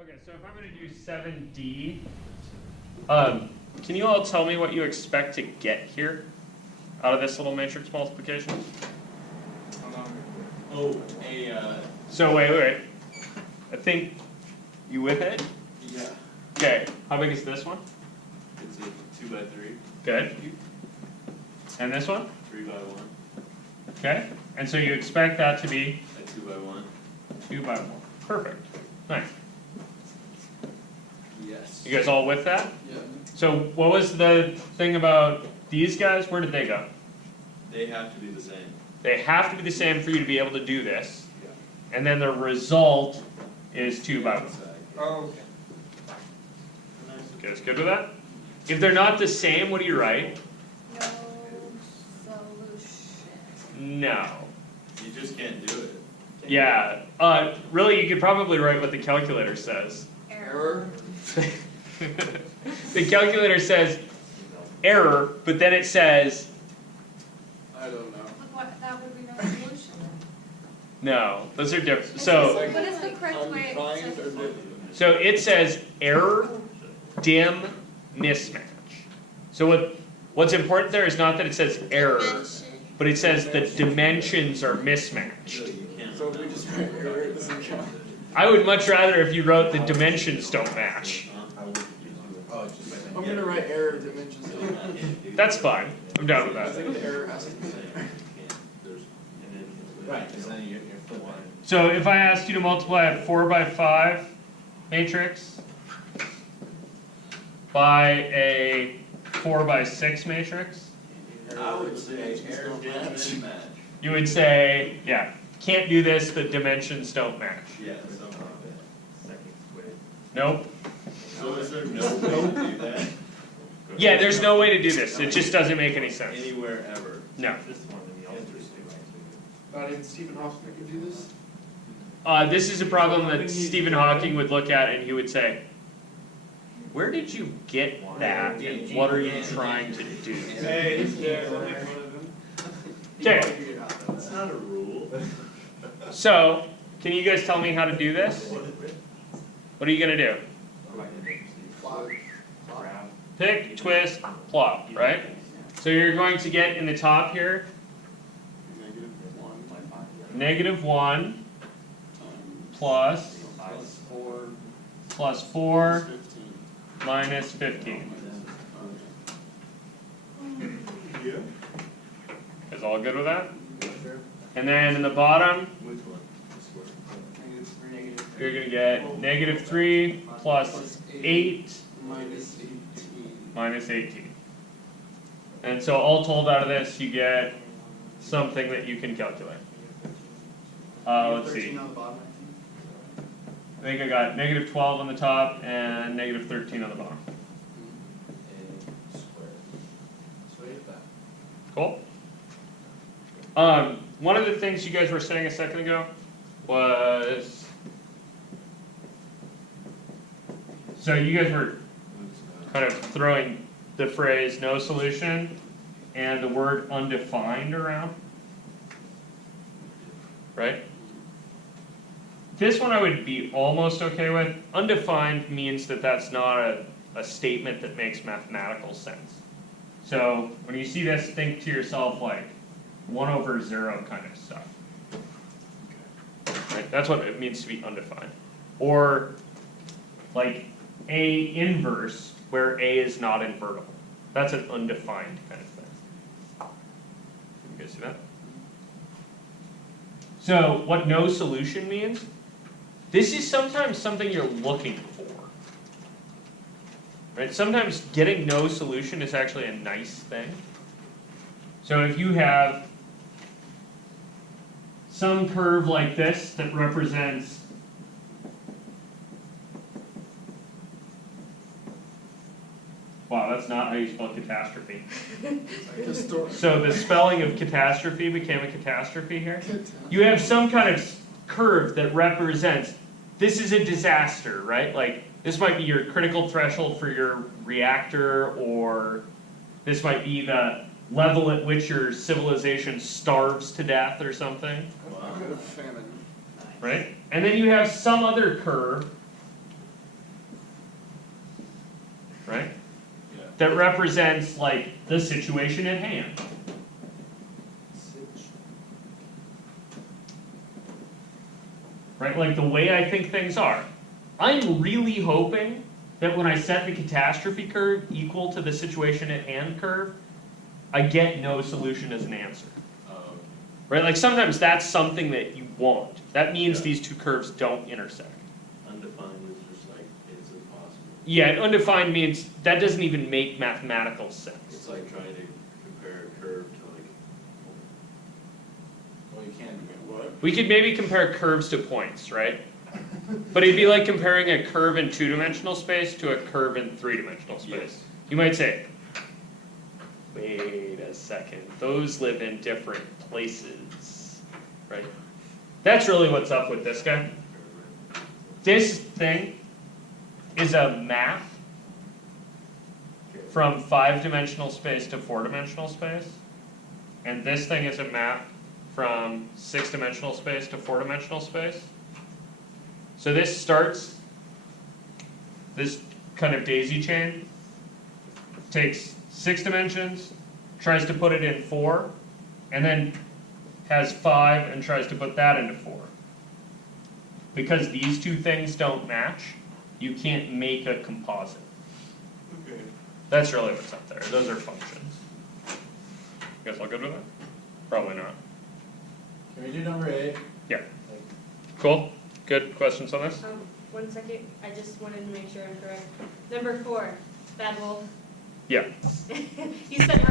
Okay, so if I'm going to do 7D, can you all tell me what you expect to get here out of this little matrix multiplication? So wait. I think, you with it? Yeah. Okay, how big is this one? It's a 2 by 3. Good. And this one? 3 by 1. Okay, and so you expect that to be? A 2 by 1. 2 by 1. Perfect. Nice. Yes. You guys all with that? Yeah. So what was the thing about these guys? Where did they go? They have to be the same. They have to be the same for you to be able to do this. Yeah. And then the result is 2 by 1. Oh, okay. You guys good with that? If they're not the same, what do you write? No solution. No. You just can't do it. Yeah. Really, you could probably write what the calculator says. Error. The calculator says error, but then it says I don't know. But what, that would be no solution. no. Those are different. So What is the correct way? so it says error, dim, mismatch. So what's important there is not that it says error, but it says the dimensions are mismatched. You can't. So if we just write error, it doesn't count. I would much rather if you wrote the dimensions don't match. I'm gonna write error dimensions. That's fine. I'm down with I that. think the error has to be. Right, because then you're flipping. So if I asked you to multiply a 4 by 5 matrix by a 4 by 6 matrix, I would say error didn't match. you would say, yeah, can't do this, the dimensions don't match. Yeah, somehow. Nope. So is there no way to do that? Yeah, there's no way to do this. It just doesn't make any sense. Anywhere ever. No. Not even Stephen Hawking could do this? This is a problem that Stephen Hawking would look at and he would say, where did you get that and what are you trying to do? Hey, yeah, I'll make fun of him. Okay, That's not a rule. so can you guys tell me how to do this? What are you going to do? Pick, twist, plop, right? So you're going to get in the top here, -1 plus 4 minus 15. Yeah. Is all good with that? And then in the bottom, Which one? you're going to get -3 plus 8 Minus 18. minus 18. And so all told out of this, you get something that you can calculate. Let's see. 13 on the bottom, I think I got -12 on the top and -13 on the bottom. Cool. One of the things you guys were saying a second ago was, so you guys were kind of throwing the phrase no solution and the word undefined around, right? This one I would be almost okay with. Undefined means that that's not a statement that makes mathematical sense. So when you see this, think to yourself like 1/0 kind of stuff. Right? That's what it means to be undefined. Or like A inverse, where A is not invertible. That's an undefined kind of thing. You guys see that? So what no solution means, this is sometimes something you're looking for. Right? Sometimes getting no solution is actually a nice thing. So if you have some curve like this that represents wow, that's not how you spell catastrophe. So the spelling of catastrophe became a catastrophe here. You have some kind of curve that represents this is a disaster, right? Like this might be your critical threshold for your reactor, or this might be the level at which your civilization starves to death or something, Wow. Famine. right? And then you have some other curve that represents like the situation at hand. Right, like the way I think things are. I'm really hoping that when I set the catastrophe curve equal to the situation at hand curve, I get no solution as an answer. Right, like sometimes that's something that you want. That means Yeah. these two curves don't intersect. Undefined is just like, it's impossible. Yeah, undefined means that doesn't even make mathematical sense. It's like trying to compare a curve to like, Well, you can't, what? We could maybe compare curves to points, right? But it'd be like comparing a curve in two-dimensional space to a curve in three-dimensional space. Yes. You might say, wait a second, those live in different places, right? That's really what's up with this guy. This thing is a map from five-dimensional space to four-dimensional space. And this thing is a map from six-dimensional space to four-dimensional space. So this starts, this kind of daisy chain, takes 6 dimensions, tries to put it in 4, and then has 5 and tries to put that into 4. Because these two things don't match, you can't make a composite. okay. That's really what's up there. Those are functions. You guys all good with that? Probably not. Can we do number 8? Yeah. Cool? Good questions on this? 1 second, I just wanted to make sure I'm correct. Number 4, bad wolf. Yeah. You said right.